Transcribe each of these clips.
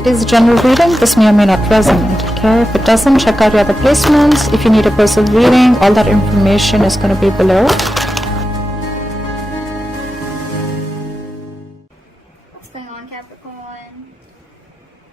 It is a general reading. This may or may not resonate. Okay, if it doesn't, check out your other placements. If you need a personal reading, all that information is going to be below. What's going on, Capricorn?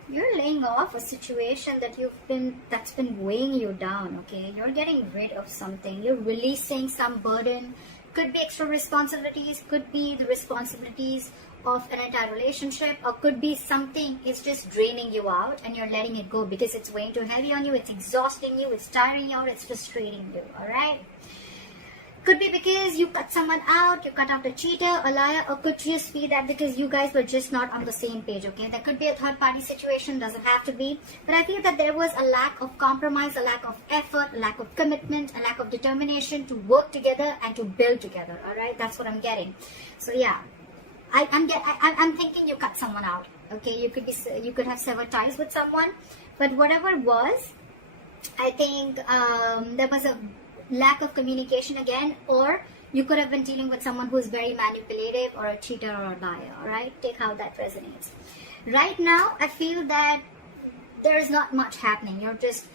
You're laying off a situation that's been weighing you down. Okay, you're getting rid of something. You're releasing some burden. Could be extra responsibilities. Could be the responsibilities of an entire relationship, or could be something is just draining you out and you're letting it go because it's weighing too heavy on you, it's exhausting you, it's tiring you out, it's frustrating you. All right, could be because you cut someone out, you cut out a cheater, a liar, or could just be that because you guys were just not on the same page. Okay, there could be a third party situation, doesn't have to be, but I feel that there was a lack of compromise, a lack of effort, a lack of commitment, a lack of determination to work together and to build together. All right, that's what I'm getting. So yeah, I'm thinking you cut someone out. Okay, you could have severed ties with someone, but whatever it was, I think there was a lack of communication again, or you could have been dealing with someone who's very manipulative or a cheater or a liar. All right, take how that resonates. Right now, I feel that there is not much happening. There's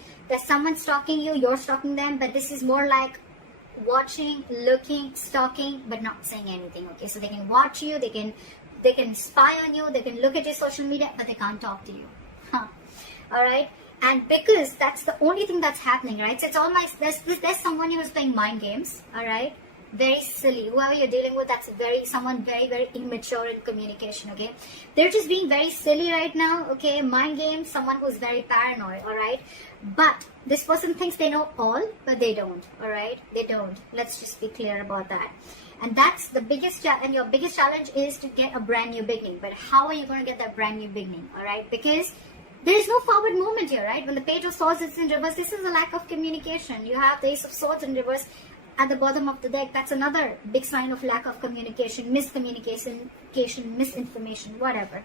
someone stalking you, you're stalking them, but this is more like watching, looking, stalking, but not saying anything. Okay, so they can watch you, they can spy on you, they can look at your social media, but they can't talk to you. All right, and because that's the only thing that's happening, right? So it's all there's someone who's playing mind games. All right, very silly. Whoever you're dealing with, that's someone very, very immature in communication. Okay, they're just being very silly right now. Okay, mind games. Someone who's very paranoid. All right. But this person thinks they know all, but they don't. All right, they don't. Let's just be clear about that. And that's the biggest and your biggest challenge is to get a brand new beginning. But how are you going to get that brand new beginning? All right, because there is no forward movement here, right? When the Page of Swords is in reverse, this is a lack of communication. You have the Ace of Swords in reverse at the bottom of the deck. That's another big sign of lack of communication, miscommunication, misinformation, whatever.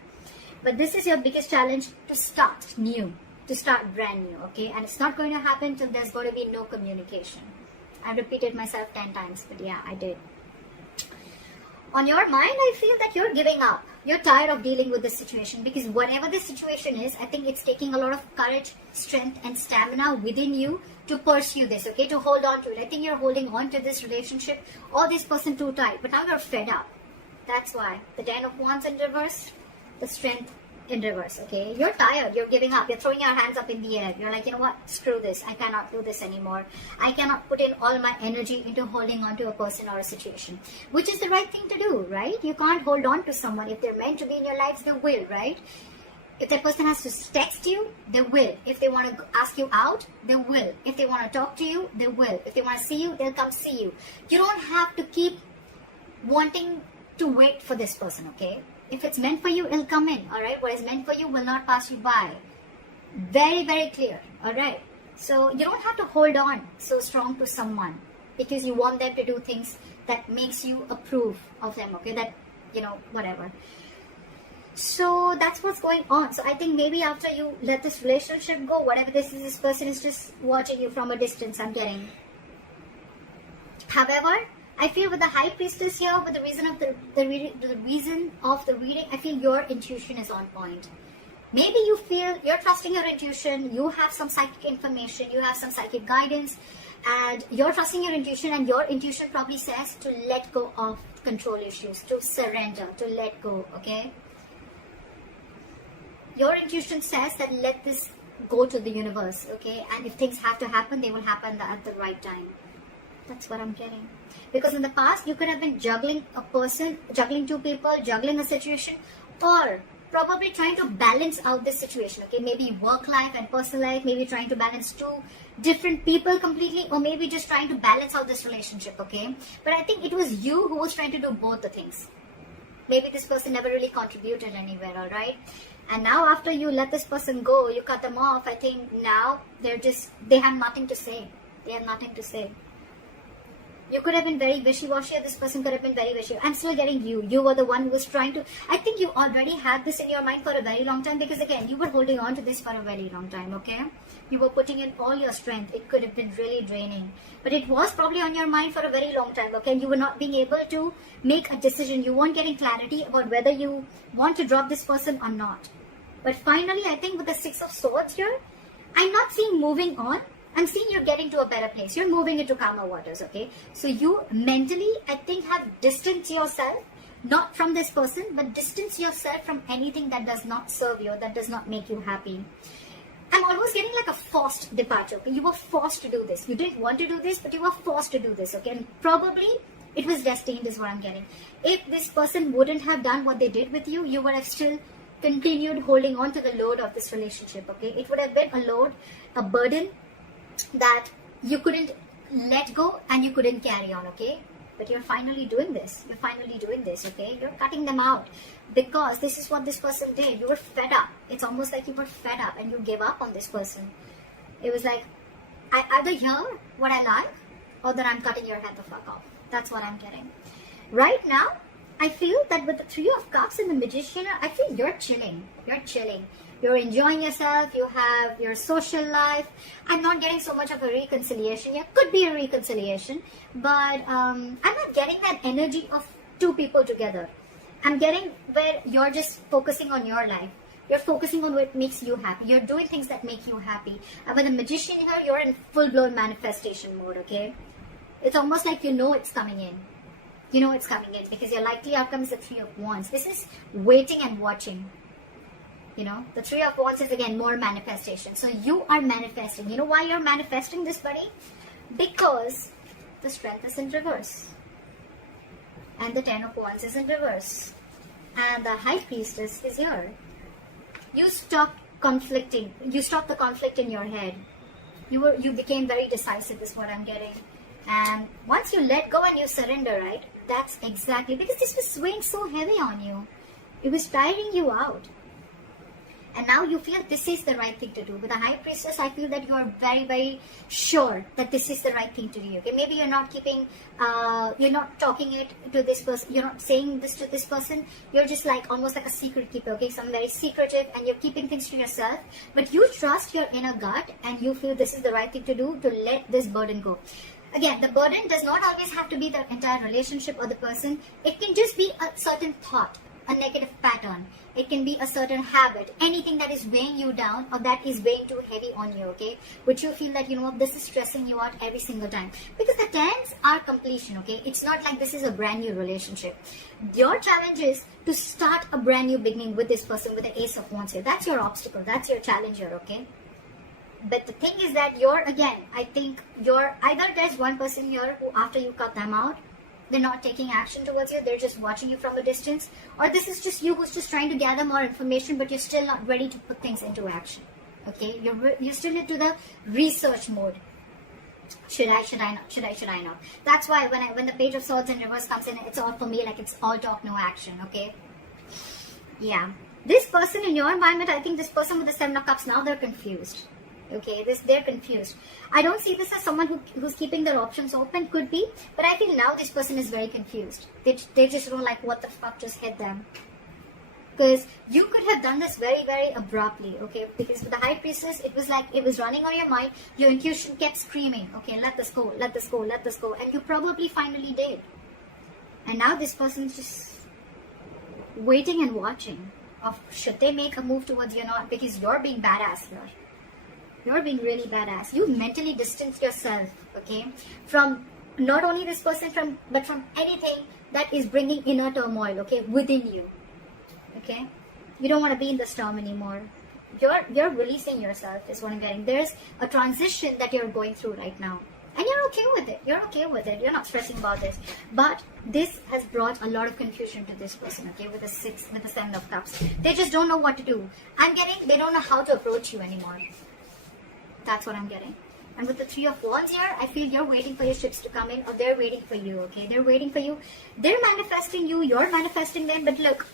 But this is your biggest challenge, to start new. To start brand new, okay? And it's not going to happen till there's going to be no communication. I've repeated myself 10 times, but yeah, I did. On your mind, I feel that you're giving up. You're tired of dealing with this situation, because whatever the situation is, I think it's taking a lot of courage, strength, and stamina within you to pursue this, okay? To hold on to it. I think you're holding on to this relationship or this person too tight, but now you're fed up. That's why. The 10 of Wands in reverse, the Strength in reverse, okay? You're tired, you're giving up, you're throwing your hands up in the air. You're like, you know what, screw this, I cannot do this anymore. I cannot put in all my energy into holding on to a person or a situation, which is the right thing to do, right? You can't hold on to someone. If they're meant to be in your lives, they will, right? If that person has to text you, they will. If they want to ask you out, they will. If they want to talk to you, they will. If they want to see you, they'll come see you. You don't have to keep wanting to wait for this person, okay? If it's meant for you, it'll come in, all right? What is meant for you will not pass you by. Very, very clear, all right? So you don't have to hold on so strong to someone because you want them to do things that makes you approve of them, okay? That, you know, whatever. So that's what's going on. So I think maybe after you let this relationship go, whatever this is, this person is just watching you from a distance, I'm getting. However, I feel with the High Priestess here, with the reason of the reason of the reading, I feel your intuition is on point. Maybe you feel you're trusting your intuition, you have some psychic information, you have some psychic guidance, and you're trusting your intuition, and your intuition probably says to let go of control issues, to surrender, to let go, okay? Your intuition says that let this go to the universe, okay? And if things have to happen, they will happen at the right time. That's what I'm getting. Because in the past, you could have been juggling a person, juggling two people, juggling a situation, or probably trying to balance out this situation, okay? Maybe work life and personal life, maybe trying to balance two different people completely, or maybe just trying to balance out this relationship, okay? But I think it was you who was trying to do both the things. Maybe this person never really contributed anywhere, all right? And now after you let this person go, you cut them off, I think now they have nothing to say. They have nothing to say. You could have been very wishy-washy, or this person could have been very wishy. I'm still getting you. You were the one who was trying to... I think you already had this in your mind for a very long time, because again, you were holding on to this for a very long time, okay? You were putting in all your strength. It could have been really draining. But it was probably on your mind for a very long time, okay? You were not being able to make a decision. You weren't getting clarity about whether you want to drop this person or not. But finally, I think with the Six of Swords here, I'm not seeing moving on. I'm seeing you're getting to a better place. You're moving into calmer waters, okay? So you mentally, I think, have distanced yourself, not from this person, but distance yourself from anything that does not serve you, that does not make you happy. I'm almost getting like a forced departure, okay? You were forced to do this. You didn't want to do this, but you were forced to do this, okay? And probably it was destined is what I'm getting. If this person wouldn't have done what they did with you, you would have still continued holding on to the load of this relationship, okay? It would have been a load, a burden that you couldn't let go and you couldn't carry on, okay? But you're finally doing this. You're finally doing this, okay? You're cutting them out because this is what this person did. You were fed up. It's almost like you were fed up and you gave up on this person. It was like, I either hear what I like or that I'm cutting your head the fuck off. That's what I'm getting. Right now, I feel that with the Three of Cups and the Magician, I feel you're chilling. You're chilling. You're enjoying yourself. You have your social life. I'm not getting so much of a reconciliation here. Could be a reconciliation, but I'm not getting that energy of two people together. I'm getting where you're just focusing on your life. You're focusing on what makes you happy. You're doing things that make you happy. And with the Magician here, you're in full-blown manifestation mode, okay? It's almost like you know it's coming in. You know it's coming in because your likely outcome is the Three of Wands. This is waiting and watching. You know, the Three of Wands is again more manifestation. So you are manifesting. You know why you're manifesting this, buddy? Because the Strength is in reverse. And the Ten of Wands is in reverse. And the High Priestess is here. You stopped conflicting. You stopped the conflict in your head. You became very decisive is what I'm getting. And once you let go and you surrender, right? That's exactly, because this was weighing so heavy on you. It was tiring you out. And now you feel this is the right thing to do. With the High Priestess, I feel that you are very, very sure that this is the right thing to do. Okay, maybe you're not keeping, you're not talking it to this person. You're not saying this to this person. You're just like almost like a secret keeper. Okay, some very secretive, and you're keeping things to yourself. But you trust your inner gut, and you feel this is the right thing to do to let this burden go. Again, the burden does not always have to be the entire relationship or the person. It can just be a certain thought, a negative pattern. It can be a certain habit, anything that is weighing you down or that is weighing too heavy on you, okay? Which you feel that, you know what, this is stressing you out every single time. Because the tens are completion, okay? It's not like this is a brand new relationship. Your challenge is to start a brand new beginning with this person with the Ace of Wands here. That's your obstacle. That's your challenge here, okay? But the thing is that I think either there's one person here who after you cut them out, they're not taking action towards you, they're just watching you from a distance, or this is just you who's just trying to gather more information, but you're still not ready to put things into action. Okay, you're still into the research mode. Should I not? That's why when the Page of Swords in reverse comes in, it's all for me like it's all talk, no action. Okay, yeah. This person in your environment, I think this person with the Seven of Cups, now they're confused. Okay, they're confused. I don't see this as someone who's keeping their options open. Could be, but I feel now this person is very confused. They just don't like what the fuck just hit them. Because you could have done this very, very abruptly, okay? Because with the High Priestess, it was like it was running on your mind. Your intuition kept screaming, okay, let this go, let this go, let this go. And you probably finally did. And now this person's just waiting and watching of should they make a move towards you or not, because you're being badass here. You're being really badass. You mentally distance yourself, okay, from not only this person, but from anything that is bringing inner turmoil, okay, within you, okay. You don't want to be in the storm anymore. You're releasing yourself is what I'm getting. There's a transition that you're going through right now, and you're okay with it. You're okay with it. You're not stressing about this. But this has brought a lot of confusion to this person, okay, with the Seven of Cups. They just don't know what to do. I'm getting they don't know how to approach you anymore. That's what I'm getting. And with the Three of Wands here, I feel you're waiting for your ships to come in, or they're waiting for you, okay? They're waiting for you. They're manifesting you, you're manifesting them. But look,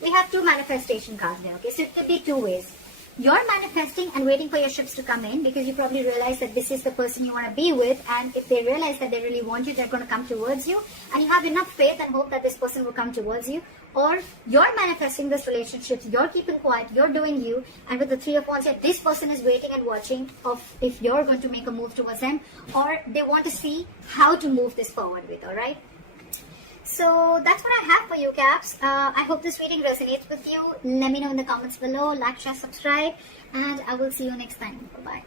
we have two manifestation cards there, okay? So it could be two ways. You're manifesting and waiting for your ships to come in because you probably realize that this is the person you want to be with, and if they realize that they really want you, they're going to come towards you, and you have enough faith and hope that this person will come towards you. Or you're manifesting this relationship, you're keeping quiet, you're doing you, and with the Three of Wands here, this person is waiting and watching of if you're going to make a move towards them, or they want to see how to move this forward with, alright? So that's what I have for you, Caps. I hope this reading resonates with you. Let me know in the comments below. Like, share, subscribe, and I will see you next time. Bye-bye.